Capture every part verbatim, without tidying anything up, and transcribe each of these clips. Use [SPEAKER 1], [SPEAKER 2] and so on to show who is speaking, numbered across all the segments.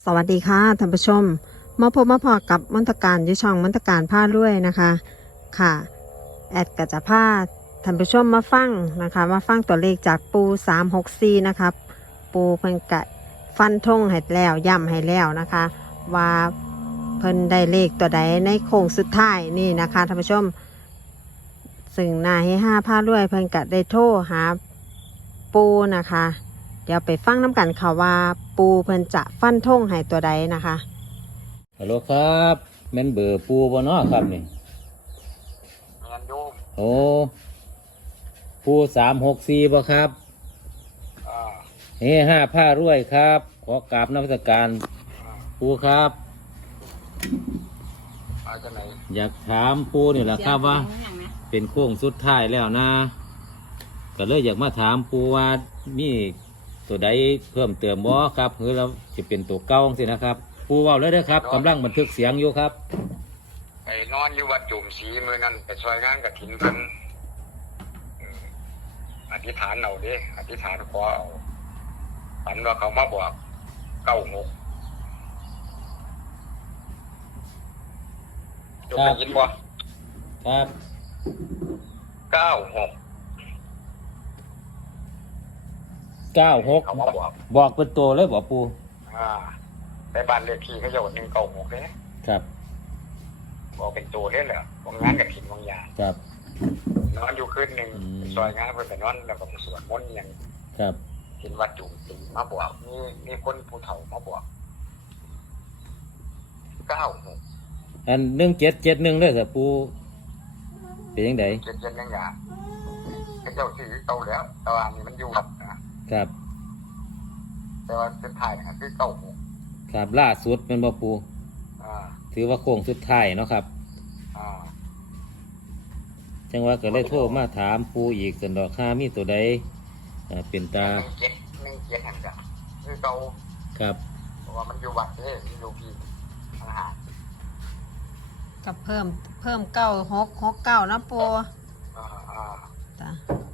[SPEAKER 1] สวัสดีค่ะท่านผู้ชมมาพบมาพอกับมนตการยี่ช่องมนตการผ้ารุ่ยนะคะค่ะแอดกัจจพาท่านผู้ชมมาฟังนะคะมาฟังตัวเลขจากปูสามหกสี่นะครับปูเพิ่นกะฟันธงให้แล้วย่ำให้แล้วนะคะ ว่าเพิ่นได้เลขตัวใดในโค้งสุดท้ายนี่นะคะท่านผู้ชมซึ่งนายให้ห้าผ้ารุ่ยเพิ่นกะได้โทรหาปูนะคะเดี๋ยวไปฟังน้ำกันค่ะว่าปูเพิ่นจะฟันธงให้ตัวใดนะคะ
[SPEAKER 2] ฮัลโหลครับแม่นเบอร์ปูบ่เนาะครับนี่
[SPEAKER 3] เงินดู
[SPEAKER 2] โอ้ปูสามหกสี่บ่ครับ
[SPEAKER 3] อ่า
[SPEAKER 2] เฮ้ห้าผ้ารวยครับ ขอกราบนมัสการ
[SPEAKER 3] อ่า
[SPEAKER 2] ปูครับ
[SPEAKER 3] มาจากไหน
[SPEAKER 2] อยากถามปูนี่แหละครับว่า เป็นโค้งสุดท้ายแล้วนะ ก็เลยอยากมาถามปูว่ามีตัวใดเพิ่มเติมบ่ครับหรือเราจะเป็นตัวเก่าสินะครับ ปูเว้าเลยเด้อครับกำลังบันทึกเสียงอยู่ครับ
[SPEAKER 3] ไอ้นอนอยู่วัดจุ่มสีมือนั่นไปช่วยงานกับถิ่นเพิ่นอืมอธิษฐานเอาเด้อธิษฐานขอเอาฝันว่าเขามาบอกเก้าหกจุ่มได้ยินบ่
[SPEAKER 2] ครับ
[SPEAKER 3] เก้าหก
[SPEAKER 2] เก้าหก
[SPEAKER 3] เขามาบอก
[SPEAKER 2] บอกเป็นตัวเลยบ่ปู
[SPEAKER 3] อ่าไปบ้านเลขที่เขาอยู่หนึ่งเก้าหกเลย
[SPEAKER 2] ครับ
[SPEAKER 3] บอกเป็นตัวเลยเหรอของงานกับถิ่นบางอย่าง
[SPEAKER 2] ครับ
[SPEAKER 3] นอนอยู่คืนหนึ่ง
[SPEAKER 2] อืม
[SPEAKER 3] ซอยงานเพื่อนไปนอนแล้วก็ไปสวดมนต์อย่าง
[SPEAKER 2] ครับ
[SPEAKER 3] เห็นวัดจุ่มสีมาบอกมีมีคนผู้เฒ่ามาบอกเก้าหก
[SPEAKER 2] อันหนึ่งเจ็ดเจ็ดหนึ่งเลยสิปูเป็นยังไง
[SPEAKER 3] เจ็ดเจ็ดยังอย่างไอ้เจ้าสีเก่าแล้ว แต่ว่านี่มันอยู่วัดนะครับ แต่ว่าเป็นไทยนะคือเก้าหก
[SPEAKER 2] ครับล่าสุดเป็นบ่ปู
[SPEAKER 3] อ่า
[SPEAKER 2] ถือว่าโค้งสุดท้ายเนาะครับ
[SPEAKER 3] อ่า
[SPEAKER 2] จังว่าก็เลยโทรมาถามปูอีกสันดอกค่ามีตัวใดอ่าเป็นตา
[SPEAKER 3] หนึ่งเจ็ดหนึ่งเจ็ดหันจ้ะคือเก่า
[SPEAKER 2] ครับ
[SPEAKER 3] เพราะว่ามันอยู่วัดเด้มันอยู่พี่ทางหาด
[SPEAKER 1] กับเพิ่มเพิ่มเก้าหกหกเก้านะปู
[SPEAKER 3] อ่าอ่า
[SPEAKER 1] จ้ะ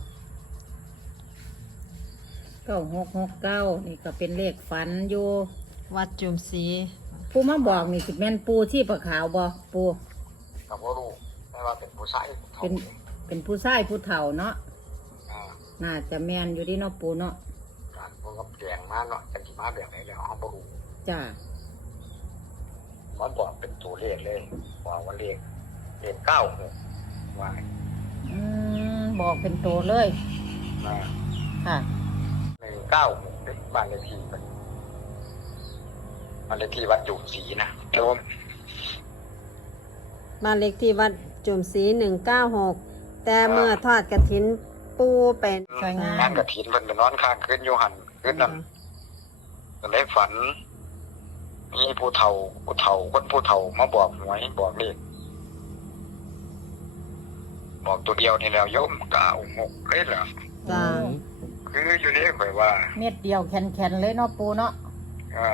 [SPEAKER 4] เก้าหกหกเก้านี่ก็เป็นเลขฝันอยู่
[SPEAKER 1] วัดจุมศรี
[SPEAKER 4] ผู้มาบอกนี่สิแม่นปูที่ประขาวบอปู
[SPEAKER 3] กับว่ารู้แต่ว่าเป็นผู้ชายผู้เฒ่า
[SPEAKER 4] เป็นเป็นผู้ชายผู้เฒ่าเนาะ
[SPEAKER 3] อ่า
[SPEAKER 4] น่าจะแม่นอยู่ที่เนาะปูเนาะ
[SPEAKER 3] การพวกกับแกงมาเนาะจะกี่มาแบบไหนแล้วเขาบ่รู้
[SPEAKER 4] จ้า
[SPEAKER 3] มันบอกเป็นตัวเลขเลยบอกว่าเลขเลขเก้าหกว่า
[SPEAKER 4] อืมบอกเป็นตัวเลย
[SPEAKER 3] อ่า
[SPEAKER 4] ค่ะ
[SPEAKER 3] หนึ่งเก้าหกเป็นบ้านเลขที่เป็นบ้านเลขที่วัดจุ่มศรีนะโยม
[SPEAKER 1] บ้านเลขที่วัดจุมศรีหนึ่งเก้าหกแต่เมื่อทอดกระถินปูเป็น
[SPEAKER 4] สวยงาม
[SPEAKER 3] งานกระถินเพิ่นไปนอนข้างขึ้นอยู่หันขึ้นนั่นก็เลยฝันมีผู้เฒ่าผู้เฒ่าคนผู้เฒ่ามาบอกหวยบอกเลขบอกตัวเดียวนี่แล้วโยมเก้าหกเลยเหรอ
[SPEAKER 1] จ้า
[SPEAKER 3] คืออยู่นี่ข่อยว่า
[SPEAKER 4] เม็ดเดียวแข็งๆเลยเนาะปูเนาะ
[SPEAKER 3] อ่า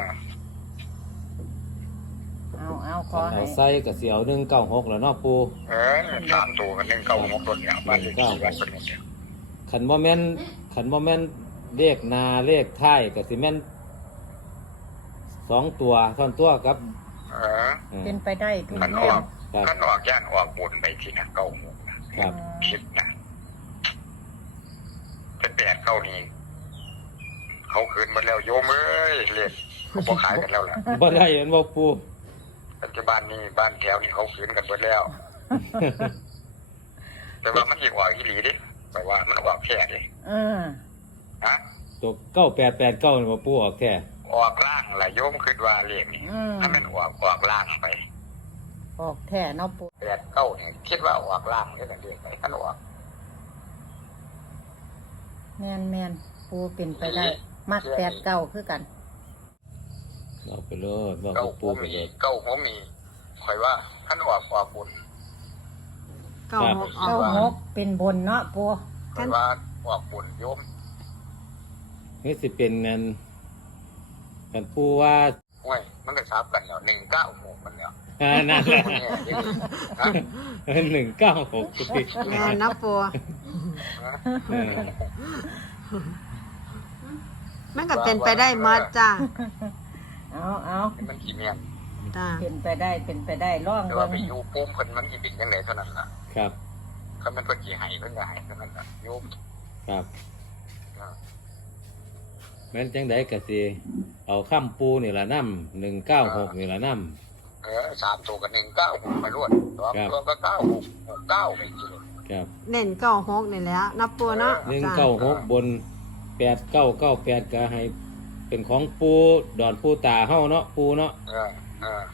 [SPEAKER 4] เอาเอาขอให้
[SPEAKER 2] เอาใส่กับเสียวหนึ่งเก้าหกแล้วเนาะปู
[SPEAKER 3] เออสามตัวกันหนึ่งเก้าหกรถเนี่ยบ้านเลขที่วัดเป็นหมดเนี่ย
[SPEAKER 2] ขันบ่แม่นขันบ่แม่นเลขหนาเลขท้ายกับสิแม่นสองตัวท่อนตัวครับ
[SPEAKER 3] เออ
[SPEAKER 2] อืม
[SPEAKER 4] เป็นไปได้ทุก
[SPEAKER 3] ขันอ
[SPEAKER 4] เรื่อ
[SPEAKER 3] อง ก
[SPEAKER 2] ครับ
[SPEAKER 3] ขันออกย่านออกบนไปที่นะเก้าหกนะครับ คิดนะเป็นแปดเก้านี้เขาคืนมาแล้วโยมเอ้ยเล่นเขาบอกขายกันแล้วล่ะ
[SPEAKER 2] บ่ได้เห็นบ่ปู
[SPEAKER 3] ปัจจุบันนี้บ้านแถวนี้เขาคืนกันหมดแล้ว แต่ว่ามันอีกออกอีหลีดิแปลว่ามันออกแค่ดิ
[SPEAKER 4] เออ
[SPEAKER 3] ฮะ
[SPEAKER 2] ตัวเก้าแปดแปดเก้าบ่ปูออกแค่
[SPEAKER 3] ออกล่างแหละโยมคิดว่าเลขนี่
[SPEAKER 4] อืม
[SPEAKER 3] ถ้ามันออกออกล่างไป
[SPEAKER 4] ออกแท่เนาะปู
[SPEAKER 3] แปดเก้านี่คิดว่าออกล่างนี่แต่เรียกไปถ้าออก
[SPEAKER 4] แม่นแม่นปูเป็นไปได้ มักแปดเก้าคือกัน
[SPEAKER 2] เอาไปเลยบอก
[SPEAKER 3] เก้า
[SPEAKER 2] กับ
[SPEAKER 3] หั
[SPEAKER 2] ปู
[SPEAKER 3] ว
[SPEAKER 2] ไป
[SPEAKER 3] มี
[SPEAKER 2] เลย
[SPEAKER 3] เก้าหัวมีคอยว่าท่านออกออกบุญ
[SPEAKER 1] เก้าหกออ
[SPEAKER 4] เก้าก หกเป็นบนเนาะปู
[SPEAKER 3] คอยว่าออกบุญโยม
[SPEAKER 2] นี่สิเป็นนั่นกันปูว่า
[SPEAKER 3] ห้วยมันก็ทราบกันแล้วหนึ่งเก้าหกมันแล้ว
[SPEAKER 2] อ่านั่นแหละ
[SPEAKER 3] เนี่ยเดี๋ยวนี้ฮะ
[SPEAKER 2] หนึ่งเก้าหกสิ
[SPEAKER 1] แม่นะปู
[SPEAKER 3] ฮะ
[SPEAKER 2] เออ
[SPEAKER 1] มันก็เป็นไปได้หมดจ้า
[SPEAKER 4] เเอาเอา
[SPEAKER 3] มันกี่เมียน
[SPEAKER 1] จ้า
[SPEAKER 4] เป็นไปได้เป็นไปได้ร่อง
[SPEAKER 3] แต่
[SPEAKER 4] เบิ่
[SPEAKER 3] ว่าง ไปอยู่ปุ้มเพิ่นมันสิเป็นจังไดเท่านั้นล่ะ
[SPEAKER 2] ครับ
[SPEAKER 3] ถ้ามันเพิ่นสิให้เพิ่นก็ให้เท่านั้นล่ะโยม
[SPEAKER 2] ครับ
[SPEAKER 3] อ่า
[SPEAKER 2] แม่นจังไดก็สิเอาข้ามปูนี่ละน้ำหนึ่งเก้าหกนี่ละน้
[SPEAKER 3] เออสามตัวกับหนึ่งเก้าหกไปรวดสองตัวก็เก้าหกหกเก้าไปกิโล
[SPEAKER 2] ำครับ
[SPEAKER 1] เน่นเก้าหกนี่แหละนับปูเนาะ
[SPEAKER 2] หนึ่ง
[SPEAKER 1] จ้า
[SPEAKER 2] เก้าหกบนแปดเก้าเก้าแปดก็ให้เป็นของปูดอนปูตาเฮาเนาะปูเนาะ
[SPEAKER 3] เออเออ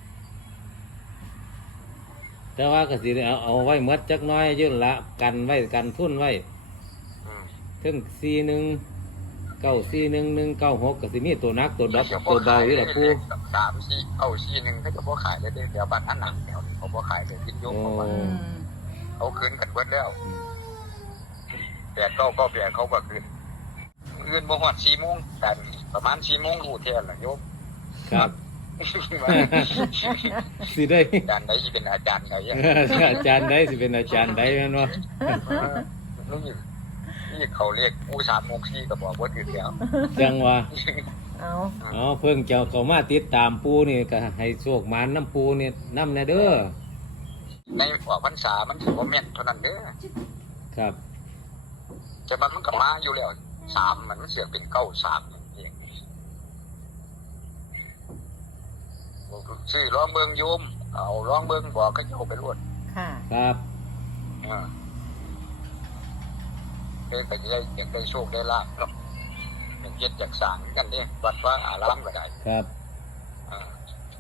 [SPEAKER 2] แต่ว่าก็สิได้เอาเอาไว้หมดจักหน้อยอยืนละกันไว้กันทุนไว้
[SPEAKER 3] อืม
[SPEAKER 2] ถึงสี่หนึ่งเก้าสี่หนึ่งหนึ่งเก้าหกก็สิมีตัวนักตัวดับตัวเบาอยู่ละปู
[SPEAKER 3] สามสี่เอาสี่หนึ่งเขาจะบ่ขายเลยเด้อเดี๋ยวบ้านอันหนังเดี๋ยวเขาบ่ขายเลยคิดโยมเขาว่า
[SPEAKER 4] อืม
[SPEAKER 3] เขาคืนกันเบิดแล้วแปดเก้าก็แปดเขาก็คืนเงินบ่ฮอดสี่โมงแต่ประมาณสี่โมงรู้แท้ล่ะโยม
[SPEAKER 2] ครับ สิได้
[SPEAKER 3] อาจารย์ใดที่เป็นอาจารย์ใดอะ
[SPEAKER 2] อาจารย์ใดสิเป็นอาจารย์ใดแม่นบ่
[SPEAKER 3] นี่นี่เขาเรียกผู้สามโมงสี่ก็บอกว่าถึงแล้ว
[SPEAKER 2] จังว่า
[SPEAKER 4] เอา
[SPEAKER 2] อ๋อเพิ่งจะเข้ามาติดตามปูนี่ก็ให้โชคหมานน้ำปูนี่น้ำแน่เด้อ
[SPEAKER 3] ในออกพรรษามันถือว่าแม่นเท่านั้นเด้อ
[SPEAKER 2] ครับ
[SPEAKER 3] แต่มันมันก็มาอยู่แล้วสามมันเสียเป็นเก้าสามเองซื้อร้องเบิงโยมเอาร้องเบิงบอกก็เอาไปรวด
[SPEAKER 4] ค่ะ
[SPEAKER 2] ครับ
[SPEAKER 3] อ่าเด็กก็จะได้อยากได้โชคได้ลาภเนาะอยากเย็ดอยากสั่งกันเนี่ยวัดว่าอารามก็ได้
[SPEAKER 2] ครับ
[SPEAKER 3] อ่า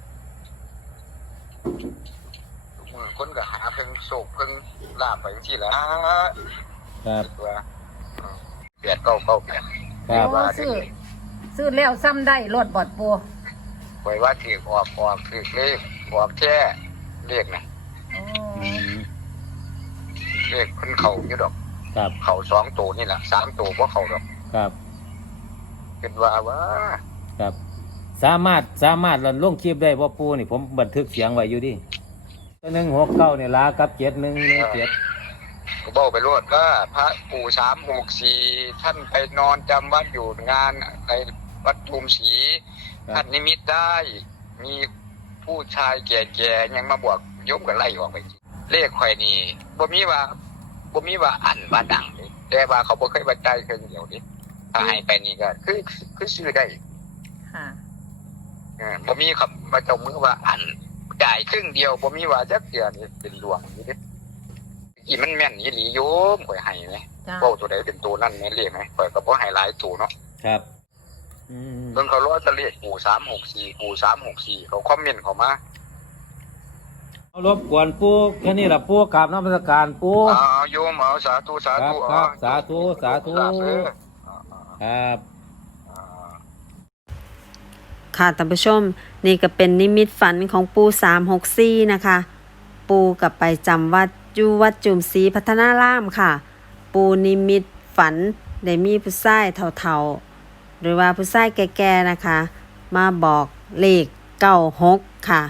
[SPEAKER 3] ทุกมือคนก็หาเพิ่งโชคเพิ่งลาภไปที่ละ
[SPEAKER 2] ครับ
[SPEAKER 3] ว่าเปลี่ยนเก้าเก้าเปลี่ยน
[SPEAKER 2] ครับ
[SPEAKER 4] โอ้ซื้อซื้อแล้วซ้ำได้รถบอดปู
[SPEAKER 3] ไว้ว่าถือออกออกถือเลขออกแค่เลขนะ
[SPEAKER 4] โอ้
[SPEAKER 2] อืม
[SPEAKER 3] เลขคนเขาอยู่ดอก
[SPEAKER 2] ครับ
[SPEAKER 3] เขาสองตัวนี่แหละสามตัวเพราะเขาดอก
[SPEAKER 2] ครับ
[SPEAKER 3] เป็นว่าว่า
[SPEAKER 2] ครับ สามารถสามารถลงคลิปได้บ่ปูนี่ผมบันทึกเสียงไว้อยู่ดิหนึ่งหกเก้าเนี่ยลากับเจ็ดหนึ่งหนึ่งเจ็ด
[SPEAKER 3] ก็บอกไปรวดว่าพระปู่สามหกสี่ท่านไปนอนจำวัดอยู่งานในวัดทุมศรีท่านนิมิตได้ มีผู้ชายแก่ๆยังมาบวกยมกันไล่ออกไป เลขข่อยนี่บ่มีว่าบ่มีว่าอันว่าดังเลยแต่ว่าเขาบ่เคยบรรจัยเครื่องเดียวนี่ถ้าให้ไปนี่ก็คือคือซื้อได้
[SPEAKER 4] ค่ะ
[SPEAKER 3] เออบ่มีคำมาเจ้ามือว่าอันจ่ายครึ่งเดียวบ่มีว่าจักเดือนนี่เป็นดวงอยู่เด้อีมันแม่นอีหลีโยมข่อยให้ไหม
[SPEAKER 4] จ้า
[SPEAKER 3] เว้าตัวใดเป็นตัวนั่นแม่นเลขไหมข่อยก็บ่ให้หลายตัวเนาะ
[SPEAKER 2] ครับอืม
[SPEAKER 3] เพิ่นเขาร้อยตะเลขปู่สามหกสี่ปู่สามหกสี่เขาคอมเมนต์เข้ามา
[SPEAKER 2] เอารบกวนปูแค่นี้ละปูกราบน้ำมัสการปู
[SPEAKER 3] เอาเอาโยมเอาสาธุสาธุ
[SPEAKER 2] ครับ
[SPEAKER 3] เอ
[SPEAKER 2] สาธุสาธุ
[SPEAKER 3] สาธุเออ
[SPEAKER 2] ครับ
[SPEAKER 3] อ่า
[SPEAKER 1] ค่ะท่านผู้ชมนี่ก็เป็นนิมิตฝันของปูสามหกสี่นะคะ ปูกับไปจำวัดอยู่วัดจุมศรีพัฒนารามค่ะ ปูนิมิตฝันได้มีผู้ชายเฒ่าๆหรือว่าผู้ชายแก่ๆนะคะ มาบอกเลขเก้าหกค่ะ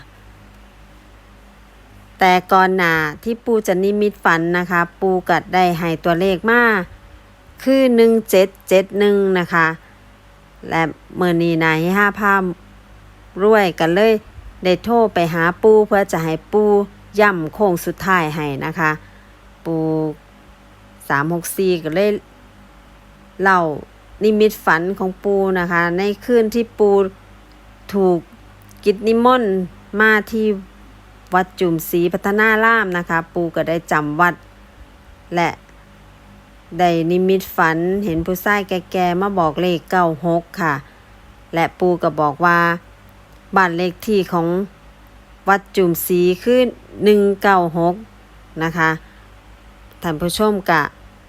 [SPEAKER 1] แต่ก่อนหน้าที่ปูจะนิมิตฝันนะคะ ปูกัดได้ให้ตัวเลขมาคือหนึ่งเจ็ดเจ็ดหนึ่งนะคะ และเมื่อนี้นายห้าภาพรวยกันเลยได้โทรไปหาปูเพื่อจะให้ปูย่ำโค้งสุดท้ายให้นะคะ ปูสามหกสี่ก็เลยเล่านิมิตฝันของปูนะคะ ในคืนที่ปูถูกกิจนิมนต์มาที่วัดจุมศรีพัฒนารามนะคะ ปูก็ได้จำวัดและได้นิมิตฝันเห็นผู้ชายแก่ๆมาบอกเลขเก้าหกค่ะ และปูก็บอกว่าบ้านเลขที่ของวัดจุมศรีคือหนึ่งเก้าหกนะคะท่านผู้ชมกะ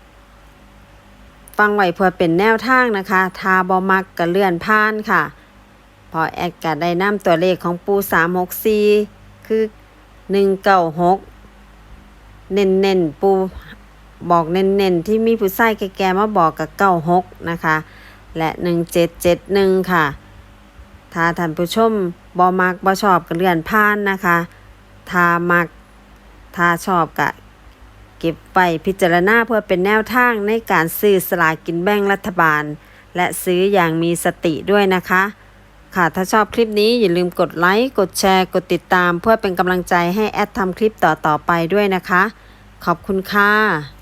[SPEAKER 1] ฟังไว้เพื่อเป็นแนวทางนะคะทาบอมักกะเลื่อนผ่านค่ะ พอแอดกะได้นำตัวเลขของปูสามหกสี่คือหนึ่งเก้าหกเน้นเน้นๆปูบอกเน้นเน้นๆที่มีผู้ชายแก่ๆมาบอกกับเก้าหกนะคะและหนึ่งเจ็ดเจ็ดหนึ่งค่ะถ้าท่านผู้ชมบอมักบอชอบก็เลื่อนผ่านนะคะถ้ามักถ้าชอบก็เก็บไปพิจารณาเพื่อเป็นแนวทางในการซื้อสลากกินแบ่งรัฐบาล และซื้ออย่างมีสติด้วยนะคะค่ะถ้าชอบคลิปนี้อย่าลืมกดไลค์กดแชร์กดติดตามเพื่อเป็นกำลังใจให้แอดทำคลิปต่อๆไปด้วยนะคะขอบคุณค่ะ